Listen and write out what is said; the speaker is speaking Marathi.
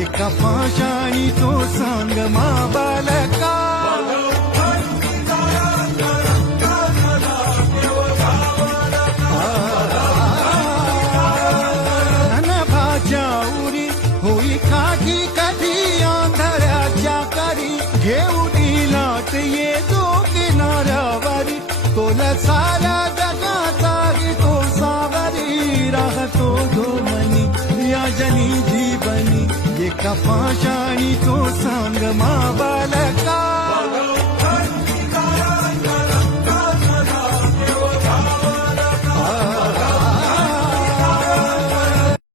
एका पाशाणी तो सांग मा बालका भाज्याउरी होई काठी कधी अंधाराच्या करी घेऊन लाट ये तो किनाऱ्यावरी तोला साऱ्या जगाचा तो सावरी राहतो धोमनी या जनी जीवनी एका पाशाणी तो सांग मा बालका